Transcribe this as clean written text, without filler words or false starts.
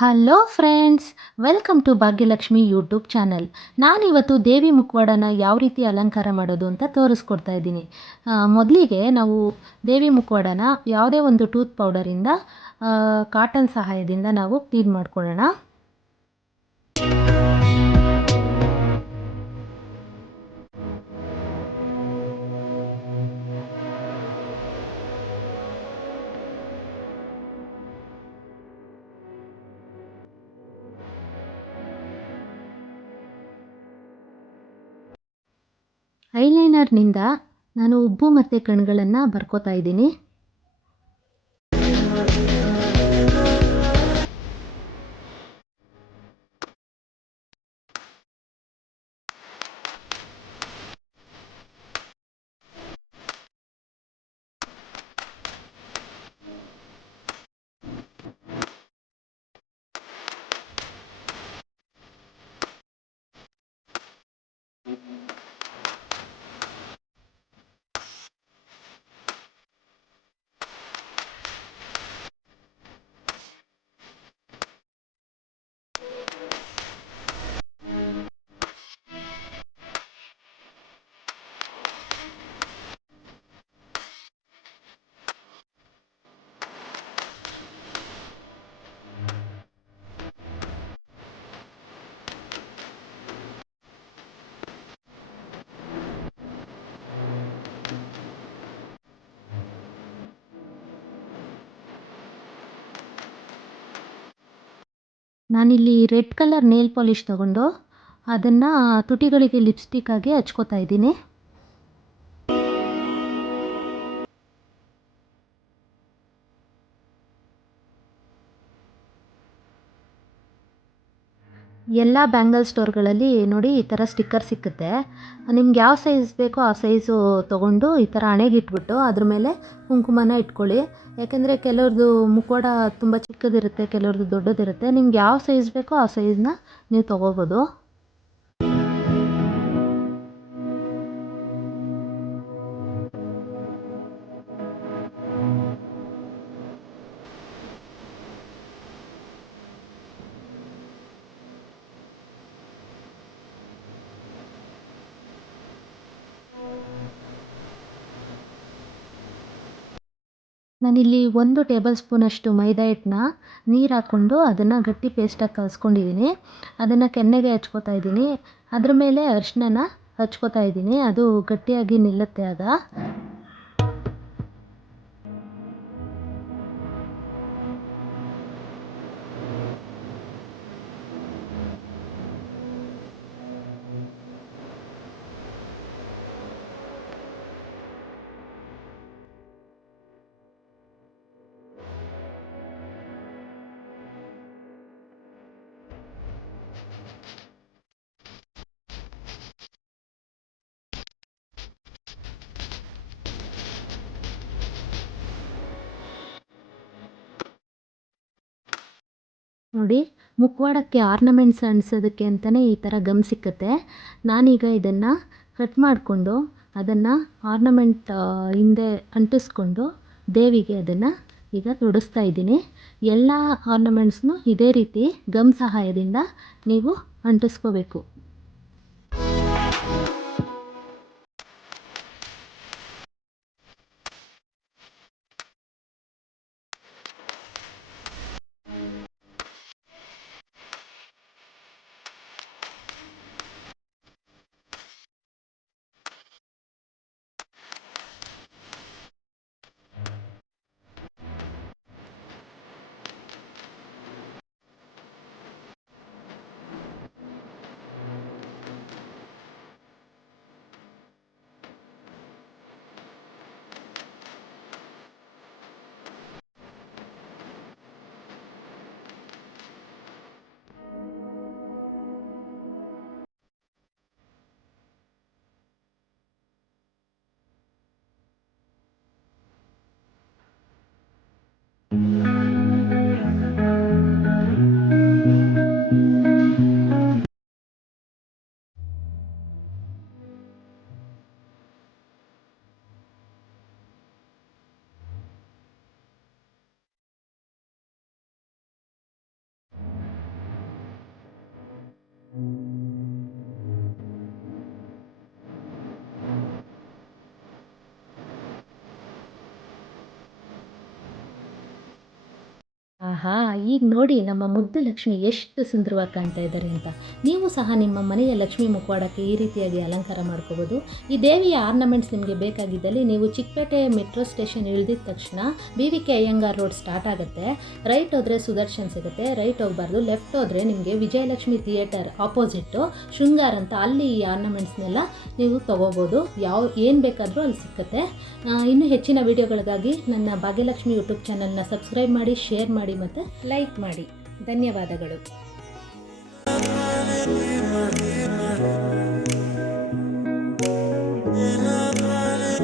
Hello friends, welcome to Bhagyalakshmi YouTube channel. ನಾನಿವತ್ತು ದೇವಿ ಮುಖವಾಡನ ಯಾವ ರೀತಿ ಅಲಂಕಾರ ಮಾಡೋದು ಅಂತ ತೋರಿಸ್ಕೊಡ್ತಾ ಇದ್ದೀನಿ. ಮೊದಲಿಗೆ ನಾವು ದೇವಿ ಮುಖವಾಡನ ಯಾವುದೇ ಒಂದು ಟೂತ್ ಪೌಡರಿಂದ ಕಾಟನ್ ಸಹಾಯದಿಂದ ನಾವು ಕ್ಲೀನ್ ಮಾಡ್ಕೊಳ್ಳೋಣ. ಐಲೈನರ್ನಿಂದ ನಾನು ಉಬ್ಬು ಮತ್ತು ಕಣ್ಗಳನ್ನು ಬರ್ಕೋತಾ ಇದ್ದೀನಿ. ನಾನಿಲ್ಲಿ ರೆಡ್ ಕಲರ್ ನೇಲ್ ಪಾಲಿಷ್ ತಗೊಂಡು ಅದನ್ನು ತುಟಿಗಳಿಗೆ ಲಿಪ್ಸ್ಟಿಕ್ ಆಗಿ ಹಚ್ಕೋತಾ ಇದ್ದೀನಿ. ಎಲ್ಲ ಬ್ಯಾಂಗಲ್ ಸ್ಟೋರ್ಗಳಲ್ಲಿ ನೋಡಿ ಈ ಥರ ಸ್ಟಿಕ್ಕರ್ ಸಿಕ್ಕುತ್ತೆ. ನಿಮ್ಗೆ ಯಾವ ಸೈಜ್ ಬೇಕೋ ಆ ಸೈಜು ತೊಗೊಂಡು ಈ ಥರ ಹಣೆಗಿಟ್ಬಿಟ್ಟು ಅದ್ರ ಮೇಲೆ ಕುಂಕುಮನ ಇಟ್ಕೊಳ್ಳಿ. ಯಾಕೆಂದರೆ ಕೆಲವ್ರದ್ದು ಮುಖವಾಡ ತುಂಬ ಚಿಕ್ಕದಿರುತ್ತೆ, ಕೆಲವ್ರದ್ದು ದೊಡ್ಡದಿರುತ್ತೆ. ನಿಮ್ಗೆ ಯಾವ ಸೈಜ್ ಬೇಕೋ ಆ ಸೈಜನ್ನ ನೀವು ತೊಗೋಬೋದು. ನಾನಿಲ್ಲಿ 1 ಟೇಬಲ್ ಸ್ಪೂನಷ್ಟು ಮೈದಾ ಹಿಟ್ಟನ್ನ ನೀರು ಹಾಕ್ಕೊಂಡು ಅದನ್ನು ಗಟ್ಟಿ ಪೇಸ್ಟಾಗಿ ಕಲಸ್ಕೊಂಡಿದ್ದೀನಿ. ಅದನ್ನು ಕೆನ್ನೆಗೆ ಹಚ್ಕೋತಾ ಇದ್ದೀನಿ. ಅದ್ರ ಮೇಲೆ ಅರಿಶಿಣನ ಹಚ್ಕೋತಾ ಇದ್ದೀನಿ, ಅದು ಗಟ್ಟಿಯಾಗಿ ನಿಲ್ಲುತ್ತೆ ಆಗ. ನೋಡಿ, ಮುಖವಾಡಕ್ಕೆ ಆರ್ನಮೆಂಟ್ಸ್ ಅಂಟಿಸೋದಕ್ಕೆ ಅಂತಲೇ ಈ ಥರ ಗಮ್ ಸಿಕ್ಕುತ್ತೆ. ನಾನೀಗ ಇದನ್ನು ಕಟ್ ಮಾಡಿಕೊಂಡು ಅದನ್ನು ಆರ್ನಮೆಂಟ್ ಹಿಂದೆ ಅಂಟಿಸ್ಕೊಂಡು ದೇವಿಗೆ ಅದನ್ನು ಈಗ ತೊಡಿಸ್ತಾ ಇದ್ದೀನಿ. ಎಲ್ಲ ಆರ್ನಮೆಂಟ್ಸ್ನು ಇದೇ ರೀತಿ ಗಮ್ ಸಹಾಯದಿಂದ ನೀವು ಅಂಟಿಸ್ಕೋಬೇಕು. ಆಹಾ! ಈಗ ನೋಡಿ ನಮ್ಮ ಮುದ್ದು ಲಕ್ಷ್ಮಿ ಎಷ್ಟು ಸುಂದರವಾಗಿ ಕಾಣ್ತಾ ಇದ್ದಾರೆ ಅಂತ. ನೀವು ಸಹ ನಿಮ್ಮ ಮನೆಯ ಲಕ್ಷ್ಮಿ ಮುಖವಾಡಕ್ಕೆ ಈ ರೀತಿಯಾಗಿ ಅಲಂಕಾರ ಮಾಡ್ಕೋಬೋದು. ಈ ದೇವಿಯ ಆರ್ನಮೆಂಟ್ಸ್ ನಿಮಗೆ ಬೇಕಾಗಿದ್ದಲ್ಲಿ ನೀವು ಚಿಕ್ಕಪೇಟೆ ಮೆಟ್ರೋ ಸ್ಟೇಷನ್ ಇಳಿದಿದ ತಕ್ಷಣ BVK ಅಯ್ಯಂಗಾರ್ ರೋಡ್ ಸ್ಟಾರ್ಟ್ ಆಗುತ್ತೆ. ರೈಟ್ ಹೋದರೆ ಸುದರ್ಶನ್ ಸಿಗುತ್ತೆ, ರೈಟ್ ಹೋಗಬಾರ್ದು, ಲೆಫ್ಟ್ ಹೋದರೆ ನಿಮಗೆ ವಿಜಯಲಕ್ಷ್ಮಿ ಥಿಯೇಟರ್ ಆಪೋಸಿಟ್ಟು ಶೃಂಗಾರ್ ಅಂತ, ಅಲ್ಲಿ ಈ ಆರ್ನಮೆಂಟ್ಸ್ನೆಲ್ಲ ನೀವು ತೊಗೋಬೋದು. ಏನು ಬೇಕಾದರೂ ಅಲ್ಲಿ ಸಿಕ್ಕತ್ತೆ. ಇನ್ನೂ ಹೆಚ್ಚಿನ ವೀಡಿಯೋಗಳಿಗಾಗಿ ನನ್ನ ಭಾಗ್ಯಲಕ್ಷ್ಮಿ ಯೂಟ್ಯೂಬ್ ಚಾನಲ್ನ ಸಬ್ಸ್ಕ್ರೈಬ್ ಮಾಡಿ, ಶೇರ್ ಮಾಡಿ ಮತ್ತು ಲೈಕ್ ಮಾಡಿ. ಧನ್ಯವಾದಗಳು.